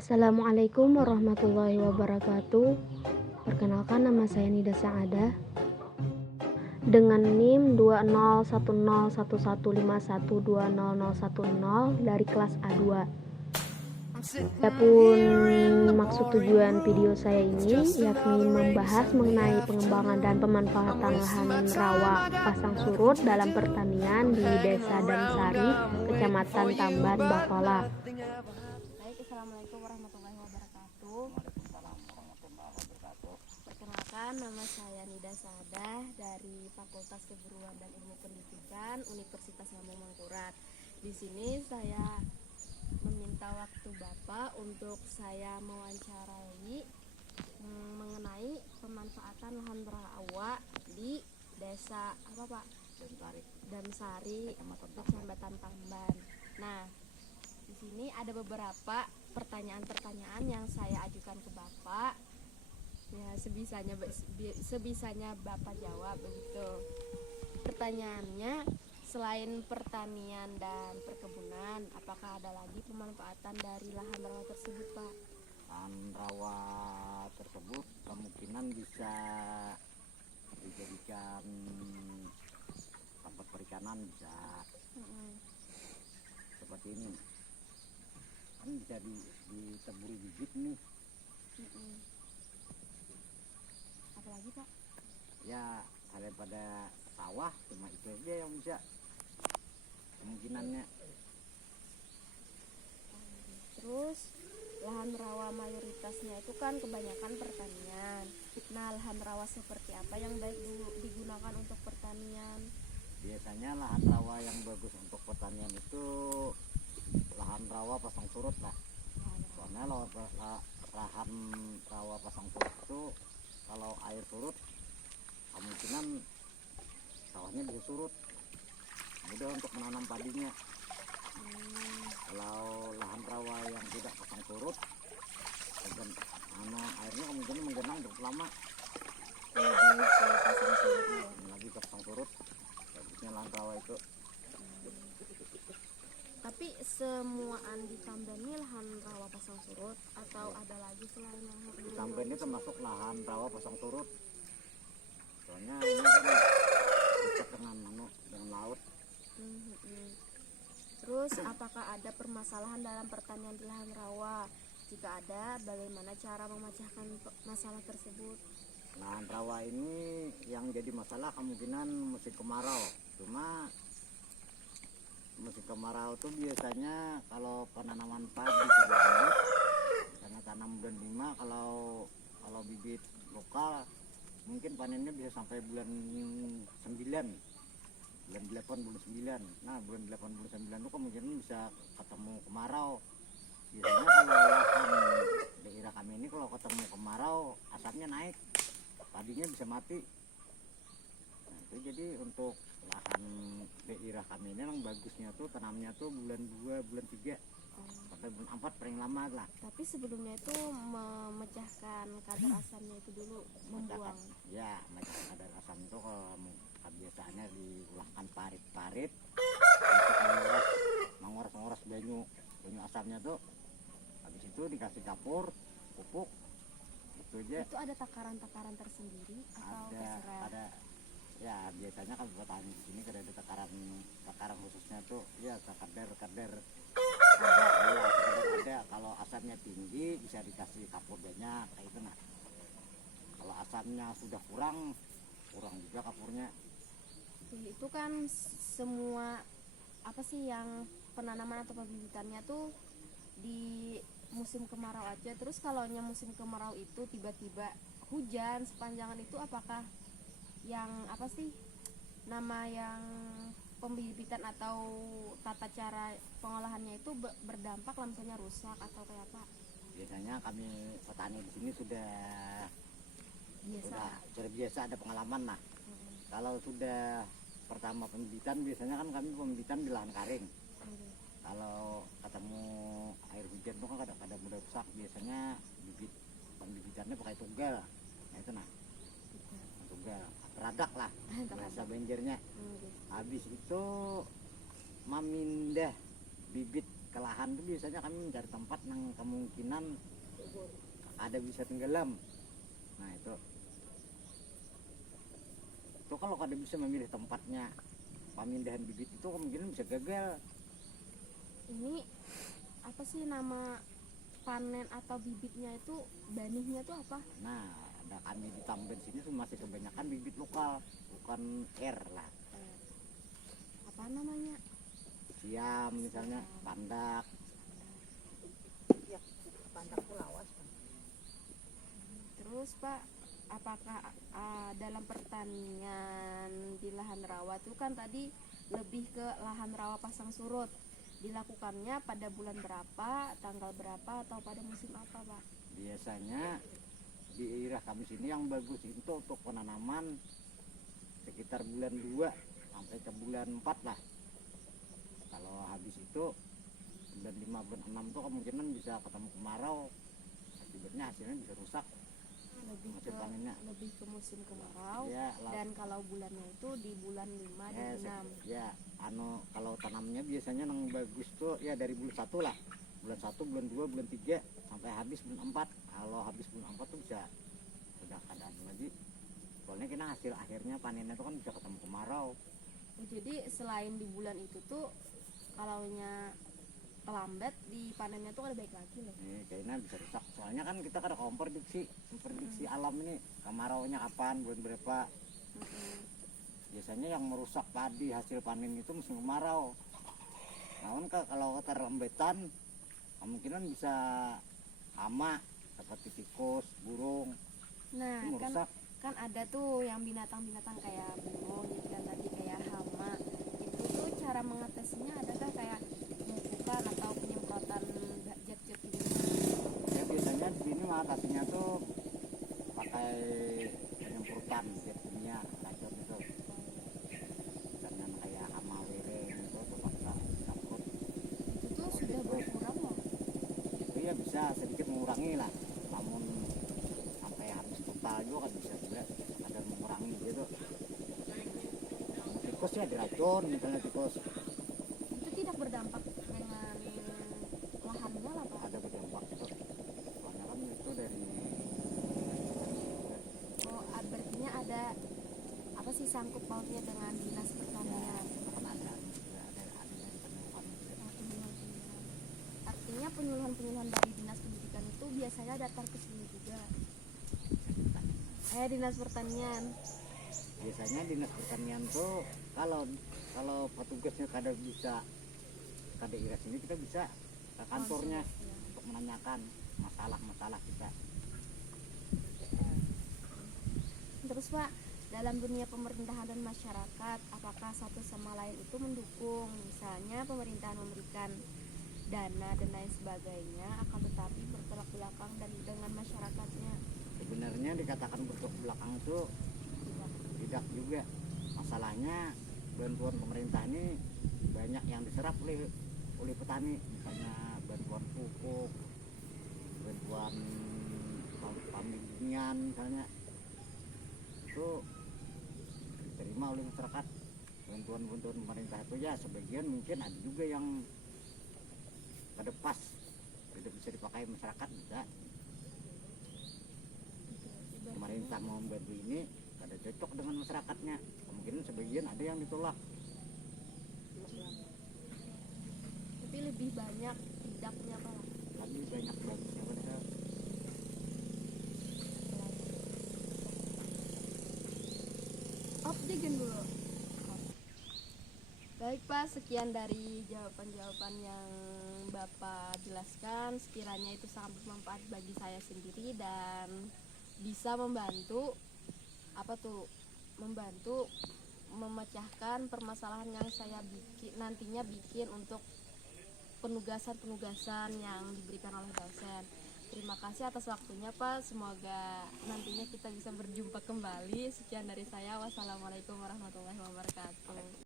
Assalamualaikum warahmatullahi wabarakatuh. Perkenalkan, nama saya Nida Saadah dengan NIM 201011151200010 dari kelas A2. Adapun maksud tujuan video saya ini yakni membahas mengenai pengembangan dan pemanfaatan lahan rawa pasang surut dalam pertanian di Desa Damsari, Kecamatan Tamban, Batola. Baik, assalamualaikum warahmatullahi wabarakatuh. Perkenalkan, nama saya Nida Saadah dari Fakultas Keguruan dan Ilmu Pendidikan Universitas Lambung Mangkurat. Di sini saya meminta waktu Bapak untuk saya mewawancarai mengenai pemanfaatan lahan rawa di Desa Damsari, Kecamatan Tamban. Nah, di sini ada beberapa pertanyaan-pertanyaan yang saya ajukan ke Bapak. Ya, sebisanya Bapak jawab begitu. Pertanyaannya, selain pertanian dan perkebunan, apakah ada lagi pemanfaatan dari lahan rawa tersebut, Pak? Lahan rawa tersebut kemungkinan bisa dijadikan tempat perikanan, bisa seperti ini. Kan bisa ditaburi bibit nih. Apalagi, Pak? Ya, daripada sawah cuma itu aja yang bisa kemungkinannya. Terus lahan rawa mayoritasnya itu kan kebanyakan pertanian. Nah, lahan rawa seperti apa yang baik digunakan untuk pertanian? Biasanya lahan rawa yang bagus untuk pertanian itu lahan rawa pasang surut lah. Soalnya lahan rawa pasang surut itu kalau air surut kemungkinan sawahnya bisa surut, mudah untuk menanam padinya. Kalau lahan rawa yang tidak pasang surut, airnya kemungkinan menggenang cukup lama. Lagi ke pasang surut, bagusnya lahan rawa itu. Tapi semuaan di Tamban ini lahan rawa pasang surut atau ada lagi selain lahan rawa? Di Tamban ini termasuk lahan rawa pasang surut. Soalnya ini kan dekat dengan laut. Terus apakah ada permasalahan dalam pertanian di lahan rawa? Jika ada, bagaimana cara memecahkan masalah tersebut? Lahan rawa ini yang jadi masalah kemungkinan musim kemarau. Cuma musim kemarau tuh biasanya kalau penanaman padi karena tanam bulan 5, kalau bibit lokal mungkin panennya bisa sampai bulan 9, bulan 8, bulan 9. Nah, bulan 8, bulan 9 itu kemungkinan bisa ketemu kemarau. Biasanya kalau lahan daerah kami ini kalau ketemu kemarau asapnya naik, padinya bisa mati. Nah, itu jadi untuk lahan daerah kami ini yang bagusnya tuh tanamnya tuh bulan 2, bulan 3 sampai bulan 4 paling lama lah. Tapi sebelumnya itu memecahkan kadar asamnya itu dulu, membuang. Ya, memecahkan kadar asam itu kalau biasanya diulahkan parit-parit untuk menguras banyu asamnya tuh. Habis itu dikasih kapur, pupuk, itu aja. Itu ada takaran-takaran tersendiri atau terserah? Ada. Ya, biasanya kan petani di sini kada ada takaran khususnya tuh, ya kadar ada. Kalau asamnya tinggi bisa dikasih kapur banyak kayak itu. Nah, kalau asamnya sudah kurang juga kapurnya. Itu kan semua apa sih yang penanaman atau pembibitannya tuh di musim kemarau aja. Terus kalau musim kemarau itu tiba-tiba hujan sepanjangan itu, apakah yang apa sih nama yang pembibitan atau tata cara pengolahannya itu berdampak lah, misalnya rusak atau kayak apa? Biasanya kami petani di sini sudah biasa ada pengalaman lah. Kalau sudah pertama pembibitan, biasanya kan kami pembibitan di lahan kering. Kalau ketemu air hujan itu kan kadang-kadang mudah rusak. Biasanya pembibitannya pakai tunggal. Nah itu tunggal teradak lah bahasa banjirnya. Habis itu memindah bibit ke lahan tuh biasanya kami mencari tempat yang kemungkinan ada bisa tenggelam. Nah itu kalau kada bisa memilih tempatnya pemindahan bibit itu kemungkinan bisa gagal. Ini apa sih nama panen atau bibitnya itu, banihnya itu apa? Nah ada kami di Tamben sini tuh masih kebanyakan bibit lokal, bukan R lah. Apa namanya? Siam misalnya, pandak. Terus Pak, apakah dalam pertanian di lahan rawa itu kan tadi lebih ke lahan rawa pasang surut, dilakukannya pada bulan berapa, tanggal berapa, atau pada musim apa Pak? Biasanya di daerah kami sini yang bagus itu untuk penanaman sekitar bulan 2 sampai ke bulan 4 lah. Kalau habis itu bulan 5 bulan 6 tuh kemungkinan bisa ketemu kemarau, akibatnya hasilnya bisa rusak. Lebih ke musim kemarau Ya, dan kalau bulannya itu di bulan 5 dan 6. Ya, kalau tanamnya biasanya yang bagus tuh ya dari bulan 1 lah. Bulan 1, bulan 2, bulan 3 sampai habis bulan 4. Kalau habis bulan 4 tuh bisa udah keadaan lagi. Soalnya kita hasil akhirnya panennya tuh kan bisa ketemu kemarau. Jadi selain di bulan itu tuh kalaunya terlambat di panennya tuh ada baik lagi loh. Kayaknya bisa rusak. Soalnya kan kita kada memprediksi alam ini kemaraunya kapan, bulan berapa. Biasanya yang merusak padi hasil panen itu musim kemarau. Namun kalau keterlambatan kemungkinan bisa hama seperti tikus, burung. Nah, itu merusak. kan ada tuh yang binatang-binatang kayak burung, gitu kan tadi kayak hama. Itu tuh cara mengatasinya adakah kayak pemupukan atau penyemprotan zat-zat kimia? Ya biasanya di sini mengatasinya tuh pakai penyemprotan zat kimia racun itu. Misalnya kayak hama wereng itu terpaksa campur. Itu tuh sudah berkurang loh. Itu ya bisa sedikit mengurangi lah. Namun sampai habis total juga kan bisa juga ada mengurangi gitu. Tikus ya diracun misalnya tikus. Itu tidak berdampak dengan lahannya lah Pak. Ada berdampak itu. Soalnya kan itu dari Oh, berarti ada apa sih sangkut pautnya dengan dinas pertanian? kan ada penyuluhan. Artinya penyuluhan dari dinas pendidikan itu biasanya datang ke sini juga. Dinas pertanian. Biasanya dinas pertanian tuh kalau petugasnya kada bisa kada iras ini kita bisa ke kantornya untuk menanyakan masalah kita. Terus Pak, dalam dunia pemerintahan dan masyarakat, apakah satu sama lain itu mendukung? Misalnya pemerintahan memberikan dana dan lain sebagainya, akan tetapi bertolak belakang dan dengan masyarakatnya. Sebenarnya dikatakan bertolak belakang itu tidak juga. Masalahnya bantuan pemerintah ini banyak yang diserap oleh petani, misalnya bantuan pupuk, bantuan pembimbingan misalnya, itu diterima oleh masyarakat. Bantuan pemerintah itu ya sebagian mungkin ada juga yang pada pas tidak bisa dipakai masyarakat, bisa pemerintah mau membantu ini kada cocok dengan masyarakatnya, kemungkinan sebagian ada yang ditolak. Tapi lebih banyak tidaknya Pak. Lebih banyak bagusnya pada Digen dulu. Baik Pak, sekian dari jawaban-jawaban yang Bapak jelaskan. Sekiranya itu sangat bermanfaat bagi saya sendiri dan bisa membantu memecahkan permasalahan yang saya nantinya bikin untuk penugasan yang diberikan oleh dosen. Terima kasih atas waktunya Pak, semoga nantinya kita bisa berjumpa kembali. Sekian dari saya, wassalamualaikum warahmatullahi wabarakatuh.